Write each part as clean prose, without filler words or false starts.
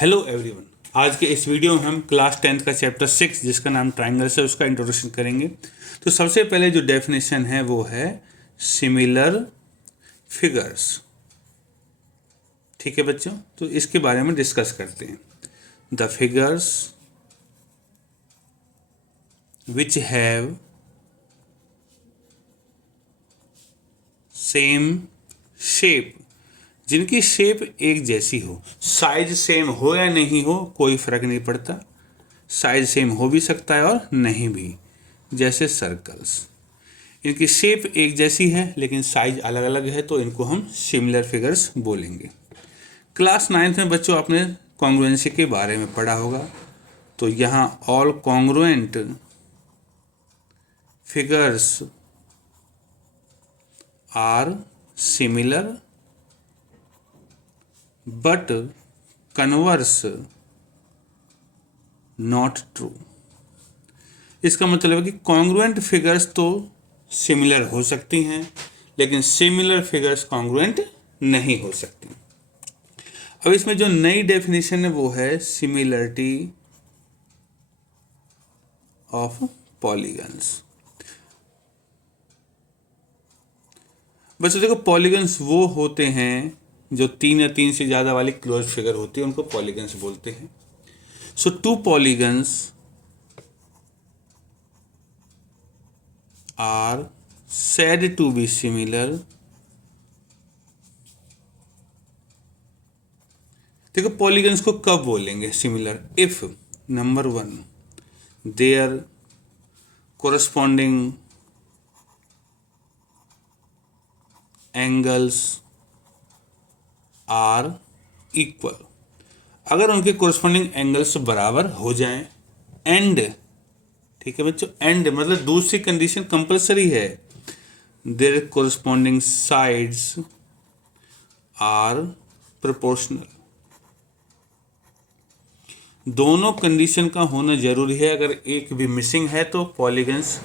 Hello everyone. आज के इस वीडियो में हम क्लास 10th का चैप्टर 6 जिसका नाम ट्राइंगल्स है उसका इंट्रोडक्शन करेंगे। तो सबसे पहले जो डेफिनेशन है वो है सिमिलर फिगर्स। ठीक है बच्चों, तो इसके बारे में डिस्कस करते हैं। The figures which have same shape, जिनकी शेप एक जैसी हो, साइज सेम हो या नहीं हो कोई फर्क नहीं पड़ता। साइज सेम हो भी सकता है और नहीं भी, जैसे सर्कल्स। इनकी शेप एक जैसी है लेकिन साइज अलग अलग है, तो इनको हम सिमिलर फिगर्स बोलेंगे। क्लास 9th में बच्चों आपने कॉन्ग्रुएंसी के बारे में पढ़ा होगा। तो यहाँ all congruent figures are similar but converse not true. इसका मतलब है कि कॉन्ग्रुएंट फिगर्स तो सिमिलर हो सकती हैं लेकिन सिमिलर फिगर्स कॉन्ग्रुएंट नहीं हो सकती। अब इसमें जो नई डेफिनेशन है वो है सिमिलरिटी ऑफ पॉलीगन्स। बच्चों देखो, पॉलीगन्स वो होते हैं जो 3 या 3 से ज़्यादा वाली क्लोज फिगर होती है, उनको पॉलीगन्स बोलते हैं। So two polygons are said to be similar। देखो पॉलीगन्स को कब बोलेंगे similar? If number 1 their corresponding angles are equal. अगर उनके कोरस्पॉन्डिंग एंगल्स बराबर हो जाएं। एंड, ठीक है बच्चों, एंड मतलब दूसरी कंडीशन कंपलसरी है। Their corresponding sides are proportional. दोनों कंडीशन का होना जरूरी है। अगर एक भी मिसिंग है तो पॉलीगन्स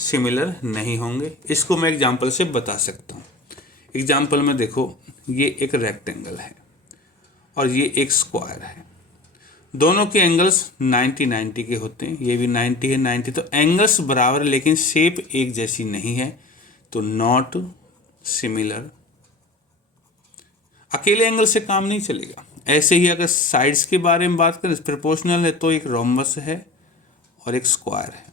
सिमिलर नहीं होंगे। इसको मैं एग्जांपल से बता सकता हूँ। एग्जाम्पल में देखो, ये एक रेक्टेंगल है और ये एक स्क्वायर है। दोनों के एंगल्स 90-90 के होते हैं। ये भी 90 है, 90, तो एंगल्स बराबर लेकिन शेप एक जैसी नहीं है, तो नॉट सिमिलर। अकेले एंगल से काम नहीं चलेगा। ऐसे ही अगर साइड्स के बारे में बात करें, प्रोपोर्शनल है तो एक रोम्बस है और एक स्क्वायर है।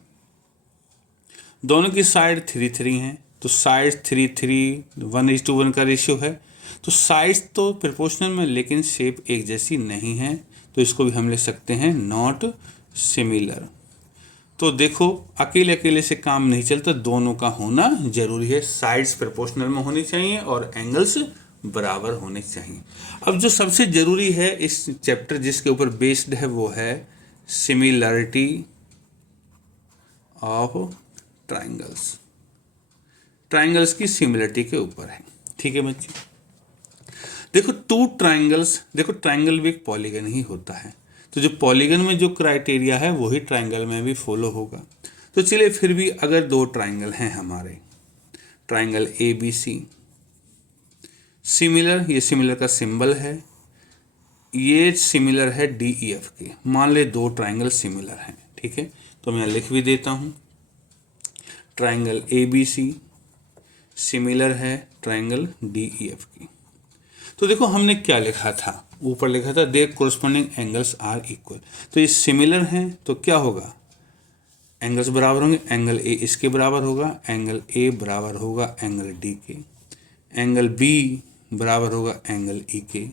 दोनों की साइड 3-3 हैं, तो साइड 3-3 1:1 का रेशियो है। तो साइड्स तो प्रोपोर्शनल में लेकिन शेप एक जैसी नहीं है, तो इसको भी हम लिख सकते हैं नॉट सिमिलर। तो देखो, अकेले अकेले से काम नहीं चलता, दोनों का होना जरूरी है। साइड्स प्रोपोर्शनल में होनी चाहिए और एंगल्स बराबर होने चाहिए। अब जो सबसे जरूरी है इस चैप्टर जिसके ऊपर बेस्ड है वो है सिमिलरिटी ऑफ ट्राइंगल्स। ट्राइंगल्स की सिमिलरिटी के ऊपर है। ठीक है बच्चों, देखो टू ट्राइंगल्स, देखो ट्राइंगल भी एक पॉलीगन ही होता है, तो जो पॉलीगन में जो क्राइटेरिया है वही ट्राइंगल में भी फॉलो होगा। तो चलिए फिर भी अगर दो ट्राइंगल हैं हमारे, ट्राइंगल ABC सिमिलर, ये सिमिलर का सिंबल है, ये सिमिलर है DEF के। मान ले दो ट्राइंगल सिमिलर हैं, ठीक है, तो मैं लिख भी देता हूँ। ट्राइंगल ABC सिमिलर है ट्राइंगल DEF की। तो देखो हमने क्या लिखा था, ऊपर लिखा था their corresponding angles are equal. तो ये सिमिलर हैं तो क्या होगा, एंगल्स बराबर होंगे। एंगल A इसके बराबर होगा, एंगल A बराबर होगा एंगल D के, एंगल B बराबर होगा एंगल E के,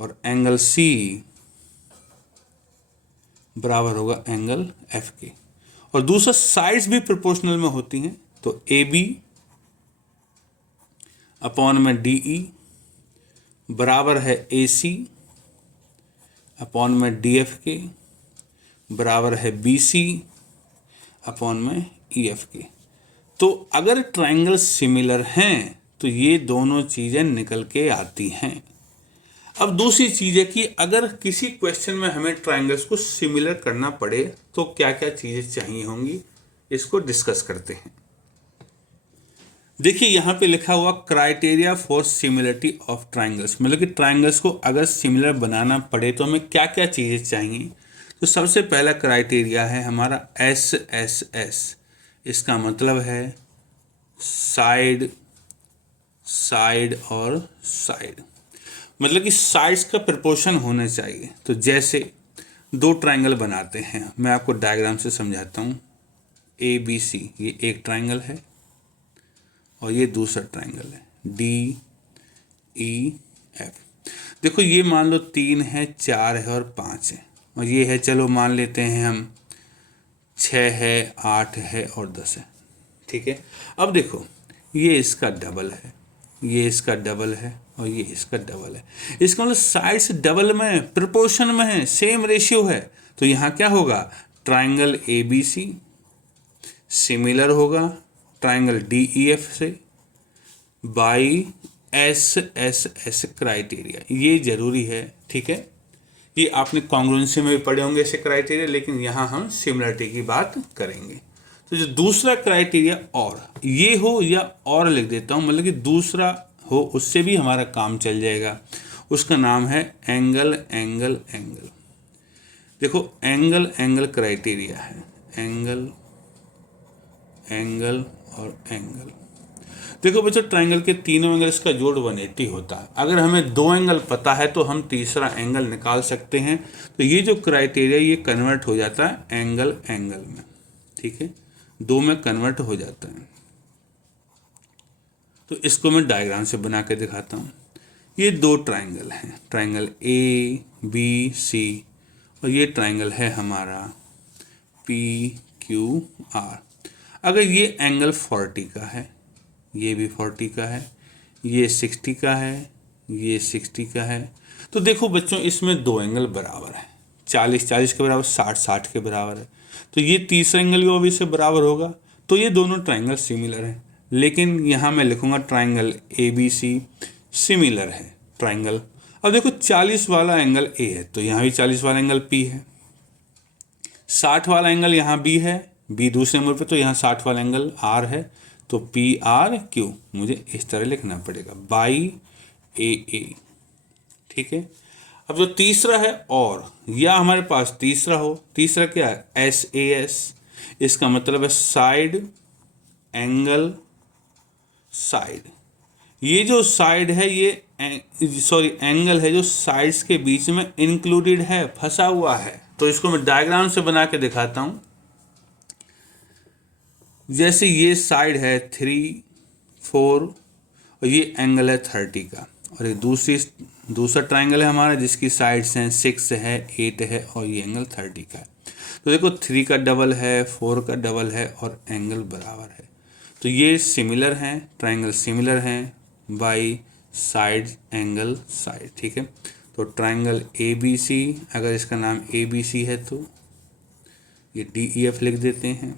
और एंगल C बराबर होगा एंगल F के। और दूसरा साइड्स भी प्रोपोर्शनल में होती हैं, तो AB अपॉन में DE बराबर है AC अपॉन में DF के, बराबर है BC अपॉन में EF के। तो अगर ट्राइंगल सिमिलर हैं तो ये दोनों चीज़ें निकल के आती हैं। अब दूसरी चीज़ है कि अगर किसी क्वेश्चन में हमें ट्राइंगल्स को सिमिलर करना पड़े तो क्या क्या चीज़ें चाहिए होंगी, इसको डिस्कस करते हैं। देखिए यहाँ पे लिखा हुआ criteria for similarity of triangles, मतलब कि ट्राइंगल्स को अगर सिमिलर बनाना पड़े तो हमें क्या क्या चीज़ें चाहिए। तो सबसे पहला क्राइटेरिया है हमारा SSS। इसका मतलब है साइड, साइड और साइड, मतलब कि साइड्स का प्रपोर्शन होना चाहिए। तो जैसे दो ट्राइंगल बनाते हैं, मैं आपको डायग्राम से समझाता हूँ। ABC ये एक ट्राइंगल है और ये दूसरा ट्राइंगल है DEF। देखो ये मान लो 3 है, 4 है और 5 है, और ये है, चलो मान लेते हैं हम 6 है, 8 है और 10 है। ठीक है, अब देखो ये इसका डबल है, ये इसका डबल है और ये इसका डबल है। इसका मतलब साइड्स डबल में, प्रोपोर्शन में है, सेम रेशियो है। तो यहाँ क्या होगा, ट्राइंगल ABC सिमिलर होगा ट्राइंगल DEF से बाई SSS क्राइटेरिया। ये जरूरी है, ठीक है। ये आपने कॉन्ग्रुएंसी में भी पढ़े होंगे ऐसे क्राइटेरिया, लेकिन यहाँ हम सिमिलरिटी की बात करेंगे। तो जो दूसरा क्राइटेरिया और ये हो या और लिख देता हूँ, मतलब कि दूसरा हो, उससे भी हमारा काम चल जाएगा। उसका नाम है एंगल एंगल एंगल। देखो एंगल एंगल क्राइटेरिया है, एंगल एंगल और एंगल। देखो बच्चों ट्राइंगल के तीनों एंगल इसका जोड़ 180 होता है। अगर हमें दो एंगल पता है तो हम तीसरा एंगल निकाल सकते हैं। तो ये जो क्राइटेरिया ये कन्वर्ट हो जाता है एंगल एंगल में, ठीक है, दो में कन्वर्ट हो जाता है। तो इसको मैं डायग्राम से बना के दिखाता हूँ। ये दो ट्राइंगल हैं, ट्राइंगल ABC और ये ट्राइंगल है हमारा PQR। अगर ये एंगल 40 का है, ये भी 40 का है, ये 60 का है, ये 60 का है, तो देखो बच्चों इसमें दो एंगल बराबर है, 40 40 के बराबर, 60 60 के बराबर है। तो ये तीसरा एंगल भी ऑब्वियस से बराबर होगा। तो ये दोनों ट्राइंगल सिमिलर हैं। लेकिन यहाँ मैं लिखूँगा ट्राइंगल ABC सिमिलर है ट्राइंगल। अब देखो 40 वाला एंगल A है, तो यहाँ भी 40 वाला एंगल P है। 60 वाला एंगल यहाँ B है, B दूसरे नंबर पे, तो यहाँ 60 वाला एंगल R है। तो PRQ मुझे इस तरह लिखना पड़ेगा बाई AA, ठीक है। अब जो तीसरा है और, या हमारे पास तीसरा हो, तीसरा क्या है SAS। इसका मतलब है साइड एंगल साइड। ये जो साइड है ये सॉरी एंगल है जो साइड्स के बीच में इंक्लूडेड है, फंसा हुआ है। तो इसको मैं डायग्राम से बना के दिखाता हूँ। जैसे ये साइड है 3 4 और ये एंगल है 30 का, और एक दूसरा ट्राइंगल है हमारा जिसकी साइड्स हैं 6 है, 8 है और ये एंगल 30 का है। तो देखो 3 का डबल है, 4 का डबल है और एंगल बराबर है। तो ये सिमिलर हैं, ट्राइंगल सिमिलर हैं बाई साइड एंगल साइड, ठीक है। तो ट्राइंगल ABC, अगर इसका नाम ABC है तो ये DEF लिख देते हैं।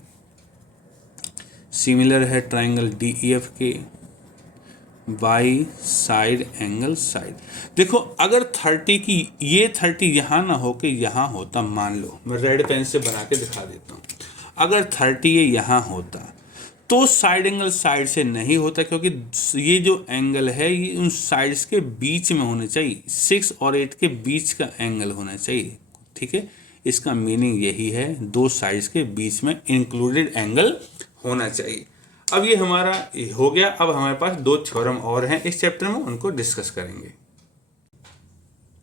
सिमिलर है ट्राइंगल DEF के बाई साइड एंगल साइड। देखो अगर 30 की ये 30 यहाँ ना हो के यहाँ होता, मान लो मैं रेड पेन से बना के दिखा देता हूँ। अगर 30 ये यहाँ होता तो साइड एंगल साइड से नहीं होता, क्योंकि ये जो एंगल है ये उन साइड्स के बीच में होना चाहिए, 6 और 8 के बीच का एंगल होना चाहिए, ठीक है। इसका मीनिंग यही है, दो साइड्स के बीच में इंक्लूडेड एंगल होना चाहिए। अब ये हमारा हो गया। अब हमारे पास दो थ्योरम और हैं इस चैप्टर में, उनको डिस्कस करेंगे।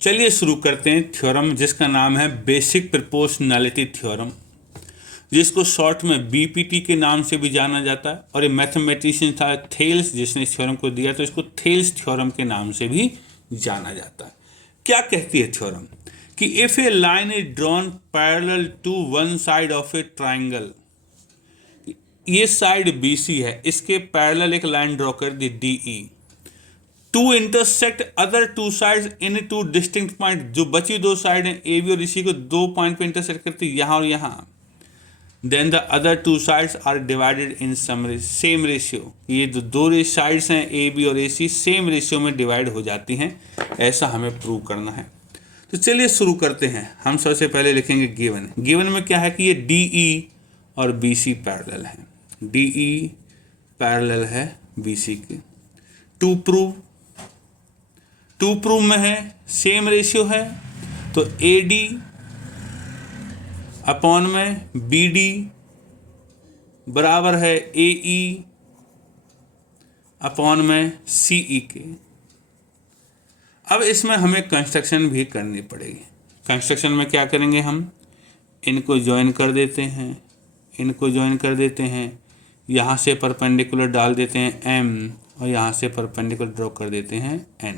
चलिए शुरू करते हैं थ्योरम जिसका नाम है बेसिक प्रोपोर्शनैलिटी थ्योरम, जिसको शॉर्ट में BPT के नाम से भी जाना जाता है। और ये मैथमेटिशियन था थेल्स जिसने इस थ्योरम को दिया, तो इसको थेल्स थ्योरम के नाम से भी जाना जाता है। क्या कहती है थ्योरम कि if a line is drawn parallel to one side of a triangle, ये साइड BC है, इसके पैरेलल एक लाइन ड्रॉ कर दी DE, to intersect other two sides in two distinct point, जो बची दो साइड हैं AB और EC को दो पॉइंट पे इंटरसेक्ट करती है, यहाँ और यहाँ। Then the other two sides are divided in same ratio, ये जो दो साइड्स हैं AB और AC सेम रेशियो में डिवाइड हो जाती हैं, ऐसा हमें प्रूव करना है। तो चलिए शुरू करते हैं। हम सबसे पहले लिखेंगे गिवन। गिवन में क्या है कि ये DE और BC पैरेलल है, DE पैरेलल है BC के। टू प्रूव में है सेम रेशियो है, तो AD अपॉन में BD बराबर है AE अपॉन में CE के। अब इसमें हमें कंस्ट्रक्शन भी करनी पड़ेगी। कंस्ट्रक्शन में क्या करेंगे, हम इनको ज्वाइन कर देते हैं, इनको ज्वाइन कर देते हैं, यहाँ से परपेंडिकुलर डाल देते हैं M और यहाँ से परपेंडिकुलर ड्रॉ कर देते हैं N।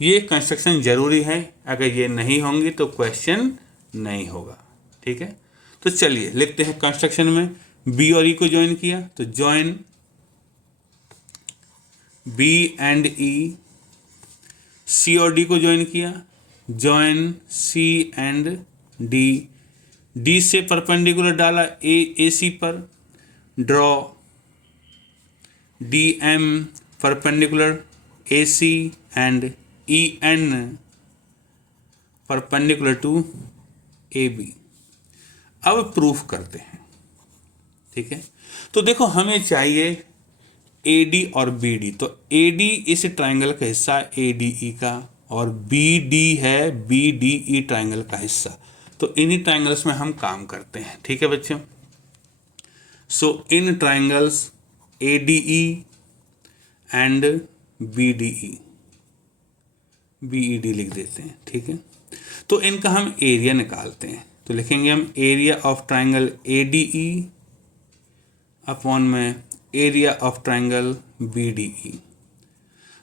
ये कंस्ट्रक्शन ज़रूरी है, अगर ये नहीं होंगी तो क्वेश्चन नहीं होगा। ठीक है, तो चलिए लिखते हैं कंस्ट्रक्शन में। B और E को ज्वाइन किया तो join B and E। C और D को ज्वाइन किया, join C and D। D से परपेंडिकुलर डाला AC पर, draw DM perpendicular AC and EN perpendicular to AB। अब प्रूफ करते हैं। ठीक है, तो देखो हमें चाहिए AD और BD। तो AD इस ट्रायंगल का हिस्सा ADE का, और BD है BDE ट्रायंगल का हिस्सा। तो इन्हीं ट्रायंगल्स में हम काम करते हैं। ठीक है बच्चों, so in triangles ADE and BDE, BED लिख देते हैं। ठीक है, तो इनका हम एरिया निकालते हैं। तो लिखेंगे हम area of triangle ADE upon में एरिया ऑफ ट्रायंगल BDE।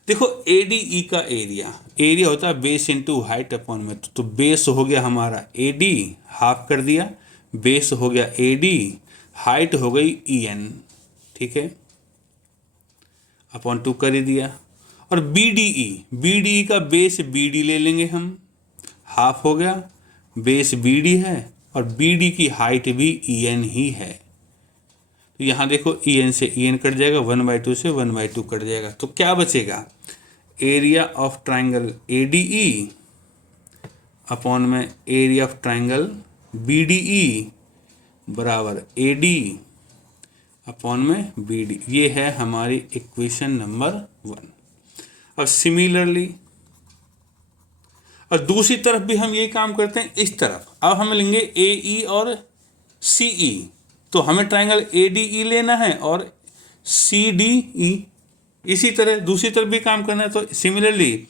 देखो ADE का एरिया होता है बेस इंटू हाइट अपॉन में। तो बेस हो गया हमारा AD, हाफ कर दिया, बेस हो गया AD, हाइट हो गई EN। ठीक है, अपॉन 2 कर ही दिया। और BDE का बेस BD ले लेंगे हम, हाफ हो गया, बेस BD है और BD की हाइट भी EN ही है। तो यहाँ देखो EN से EN कट जाएगा, 1/2 से 1/2 कट जाएगा। तो क्या बचेगा, area of triangle ADE upon में एरिया ऑफ ट्रायंगल BDE बराबर AD अपॉन में BD। ये है हमारी इक्वेशन नंबर 1। अब सिमिलरली और दूसरी तरफ भी हम ये काम करते हैं इस तरफ। अब हम लेंगे AE और CE। तो हमें ट्रायंगल ADE लेना है और CDE। इसी तरह दूसरी तरफ भी काम करना है। तो similarly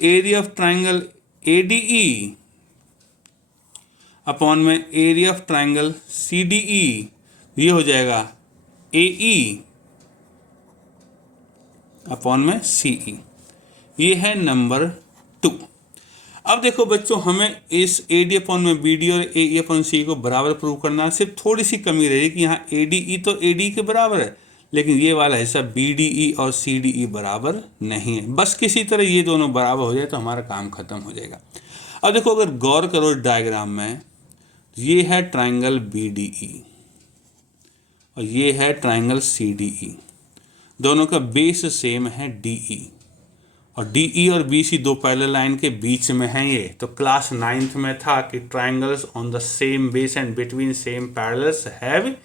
area of triangle ADE upon में एरिया ऑफ ट्रायंगल CDE, ये हो जाएगा AE अपॉन में CE। ये है नंबर 2। अब देखो बच्चों, हमें इस AD अपॉन में BD और AE अपॉन CE को बराबर प्रूव करना है। सिर्फ थोड़ी सी कमी रहेगी कि यहाँ ADE तो AD के बराबर है, लेकिन ये वाला हिस्सा BDE और CDE बराबर नहीं है। बस किसी तरह ये दोनों बराबर हो जाए तो हमारा काम खत्म हो जाएगा। अब देखो, अगर गौर करो डायग्राम में, ये है ट्रायंगल BDE और ये है ट्रायंगल CDE। दोनों का बेस सेम है DE, और DE और BC दो पैरेलल लाइन के बीच में है ये। तो क्लास 9th में था कि triangles on the same base and between same parallels have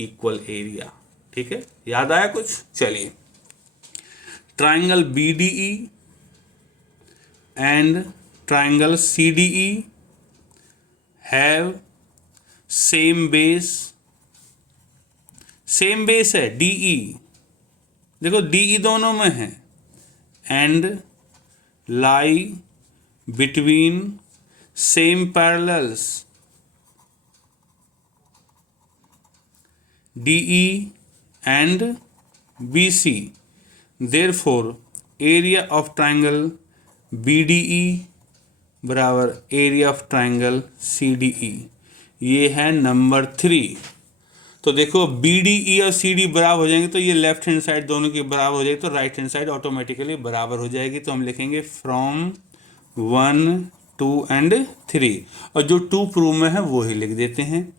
equal area. ठीक है, याद आया कुछ? चलिए, triangle BDE and triangle CDE have same base है DE। देखो DE दोनों में है, and lie between same parallels DE and BC। therefore area of triangle BDE बराबर एरिया ऑफ ट्रायंगल CDE। ये है नंबर 3। तो देखो BDE और CD बराबर हो जाएंगे तो ये लेफ्ट हैंड साइड दोनों की बराबर हो जाएगी, तो राइट हैंड साइड ऑटोमेटिकली बराबर हो जाएगी। तो हम लिखेंगे फ्रॉम 1, 2 एंड 3, और जो 2 प्रूव में है वो ही लिख देते हैं।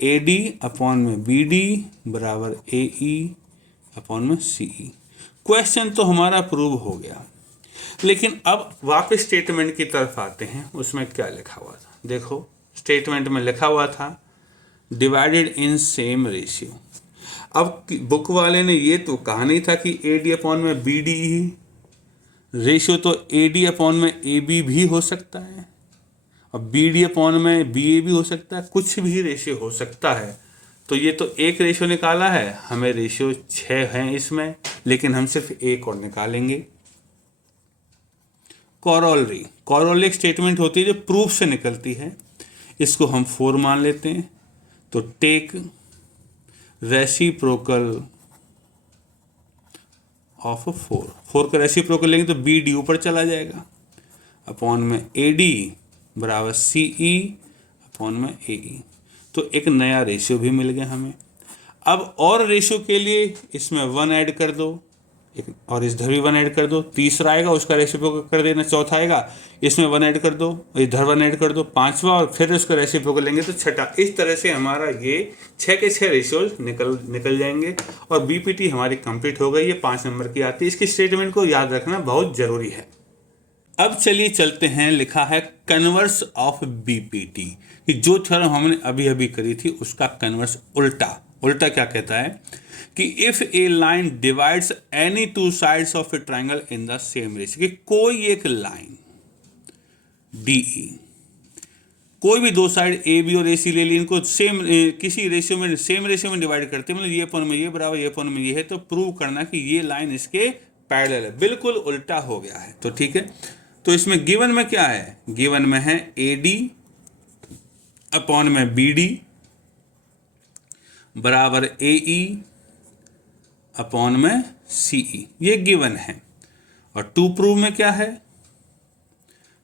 AD अपॉन में BD बराबर AE अपॉन में CE। क्वेश्चन तो हमारा प्रूव हो गया, लेकिन अब वापस स्टेटमेंट की तरफ आते हैं। उसमें क्या लिखा हुआ था, देखो स्टेटमेंट में लिखा हुआ था डिवाइडेड इन सेम रेशियो। अब बुक वाले ने ये तो कहा नहीं था कि AD अपॉन में BD ही रेशियो, तो AD अपॉन में AB भी हो सकता है और BD अपॉन में BA भी हो सकता है, कुछ भी रेशियो हो सकता है। तो ये तो एक रेशियो निकाला है, हमें रेशियो 6 हैं इसमें, लेकिन हम सिर्फ एक और निकालेंगे। कॉरोलरी, कॉरोलरी एक स्टेटमेंट होती है जो प्रूफ से निकलती है, इसको हम 4 मान लेते हैं। तो टेक रेसिप्रोकल ऑफ 4 का रेसिप्रोकल लेंगे तो BD ऊपर चला जाएगा, अपॉन में AD बराबर CE अपॉन में AE। तो एक नया रेशियो भी मिल गया हमें। अब और रेशियो के लिए इसमें 1 ऐड कर दो, एक और इधर भी 1 ऐड कर दो, तीसरा आएगा उसका रेसिप्रोकल कर देना, चौथा आएगा इसमें 1 ऐड कर दो, इधर 1 ऐड कर दो, पांचवा और फिर उसका रेसिप्रोकल लेंगे तो छठा। इस तरह से हमारा ये 6 के 6 रेशियोज निकल जाएंगे और BPT हमारी कंप्लीट हो गई। ये 5 नंबर की आती है। इसकी स्टेटमेंट को याद रखना बहुत जरूरी है। अब चलिए चलते हैं, लिखा है कन्वर्स ऑफ BPT, कि जो थ्योरम हमने अभी अभी करी थी उसका कन्वर्स उल्टा। उल्टा क्या कहता है कि if a line divides any 2 sides of a triangle in the same ratio, कि कोई एक लाइन DE, कोई भी 2 साइड AB और AC ले ली, इनको सेम किसी रेशियो में, सेम रेशियो में डिवाइड करते हैं, मतलब ये अपॉन में ये बराबर, ये अपॉन में ये है, तो प्रूव करना कि ये लाइन इसके पैरेलल है। बिल्कुल उल्टा हो गया है। तो ठीक है, तो इसमें गिवन में क्या है, गिवन में है AD अपॉन में BD बराबर AE अपॉन में CE, ये गिवन है। और टू प्रूव में क्या है,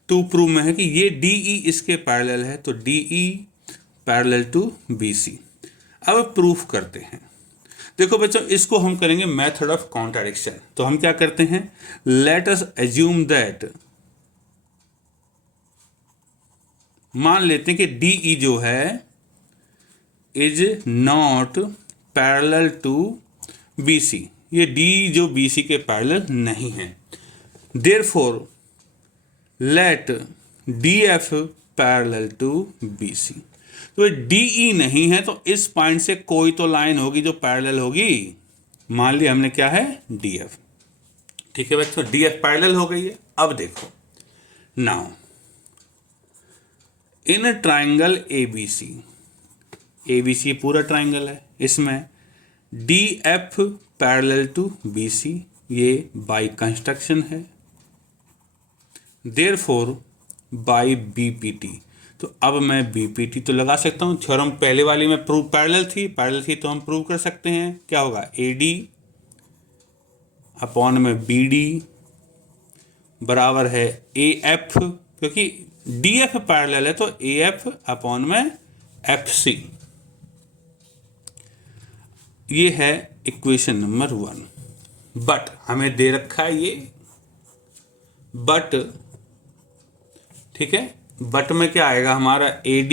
टू प्रूव में है कि ये DE इसके पैरेलल है, तो DE पैरेलल टू BC। अब प्रूफ करते हैं। देखो बच्चों, इसको हम करेंगे मेथड ऑफ कॉन्ट्राडिक्शन। तो हम क्या करते हैं, लेट अस एज्यूम दैट, मान लेते हैं कि DE जो है is not parallel to BC, ये DE जो BC के पैरेलल नहीं है। Therefore let DF parallel to BC। तो DE नहीं है तो इस पॉइंट से कोई तो लाइन होगी जो पैरेलल होगी। मान लिया हमने क्या है, DF। ठीक है बच्चों, DF पैरेलल हो गई है। अब देखो, नाउ इन ट्राइंगल ABC पूरा ट्राइंगल है, इसमें DF पैरेलल टू BC, ये बाय कंस्ट्रक्शन है। देयरफॉर बाय BPT, तो अब मैं BPT तो लगा सकता हूँ। थ्योरम पहले वाली में प्रूव पैरेलल थी तो हम प्रूव कर सकते हैं। क्या होगा, AD अपॉन में BD बराबर है AF, क्योंकि DF पैरेलल है तो AF अपॉन में FC। ये है इक्वेशन नंबर 1। बट हमें दे रखा है ये बट, ठीक है। बट में क्या आएगा हमारा, AD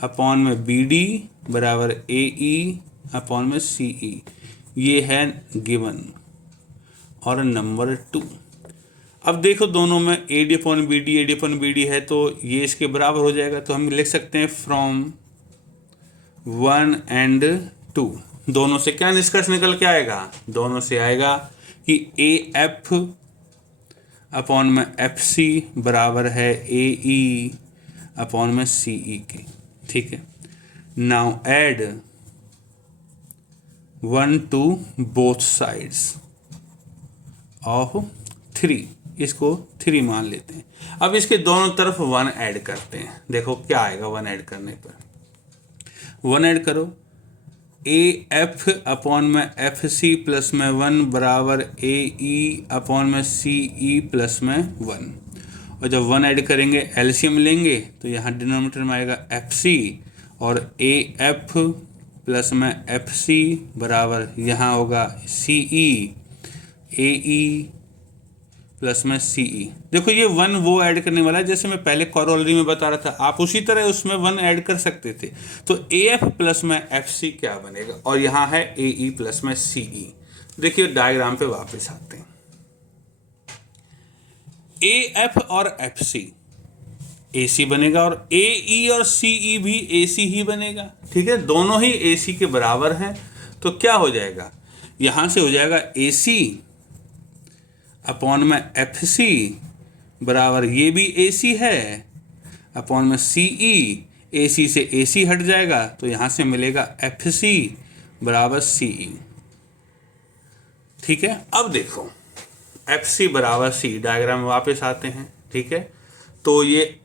अपॉन में BD बराबर AE अपॉन में CE, ये है गिवन। और नंबर 2, अब देखो दोनों में AD अपॉन BD है तो ये इसके बराबर हो जाएगा। तो हम लिख सकते हैं फ्रॉम 1 and 2, दोनों से क्या निष्कर्ष निकल के आएगा, दोनों से आएगा कि AF अपॉन में FC बराबर है AE अपॉन में CE के। ठीक है, now add 1 to both sides of 3, इसको 3 मान लेते हैं। अब इसके दोनों तरफ 1 ऐड करते हैं। देखो क्या आएगा 1 ऐड करने पर, 1 ऐड करो, AF अपॉन में FC प्लस में 1 बराबर AE अपॉन में CE प्लस में 1। और जब 1 ऐड करेंगे एलसीएम लेंगे तो यहाँ डिनोमिनेटर में आएगा FC और AF प्लस में FC बराबर यहाँ होगा CE AE प्लस में CE। देखो ये 1 वो ऐड करने वाला है जैसे मैं पहले कॉरोलरी में बता रहा था, आप उसी तरह उसमें 1 ऐड कर सकते थे। तो AF प्लस में FC क्या बनेगा, और यहाँ है AE प्लस में CE। देखिए डायग्राम पे वापस आते हैं। AF और FC, AC बनेगा, और AE और CE भी AC ही बनेगा। ठीक है, दोनों ही AC के बराबर हैं। तो क्या हो जाएगा, यहाँ से हो जाएगा AC अपॉन में FC बराबर, ये भी AC है, अपॉन में CE, AC से AC हट जाएगा तो यहाँ से मिलेगा FC बराबर CE। ठीक है, अब देखो FC बराबर C, डायग्राम में वापस आते हैं। ठीक है, तो ये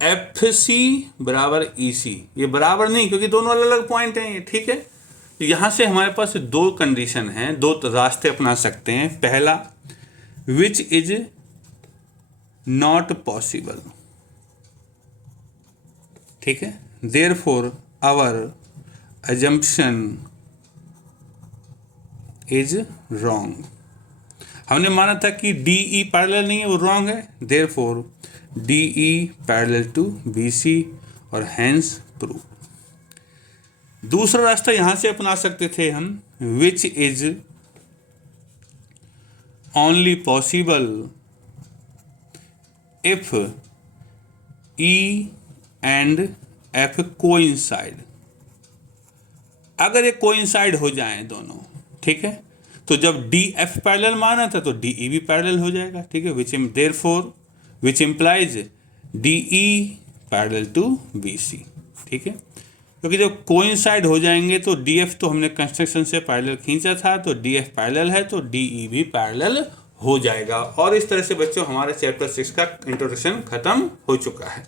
FC बराबर EC, ये बराबर नहीं क्योंकि दोनों अलग अलग पॉइंट हैं ये। ठीक है, तो यहाँ से हमारे पास दो कंडीशन हैं, दो रास्ते अपना सकते हैं। पहला, विच इज नॉट पॉसिबल। ठीक है, therefore our assumption is wrong. हमने माना था कि DE पैरेलल नहीं है, वो रॉन्ग है। Therefore DE parallel to BC और हैंस प्रूव। दूसरा रास्ता यहां से अपना सकते थे हम, which is only possible if E and F coincide. अगर ये कोइंसाइड हो जाएं दोनों, ठीक है, तो जब DF पैरेलल माना था तो DE भी पैरेलल हो जाएगा। ठीक है, which implies DE parallel to BC। ठीक है, क्योंकि जब कोइंसाइड हो जाएंगे तो DF तो हमने कंस्ट्रक्शन से पैरेलल खींचा था, तो DF पैरेलल है तो DE भी पैरेलल हो जाएगा। और इस तरह से बच्चों हमारे चैप्टर 6 का इंट्रोडक्शन खत्म हो चुका है।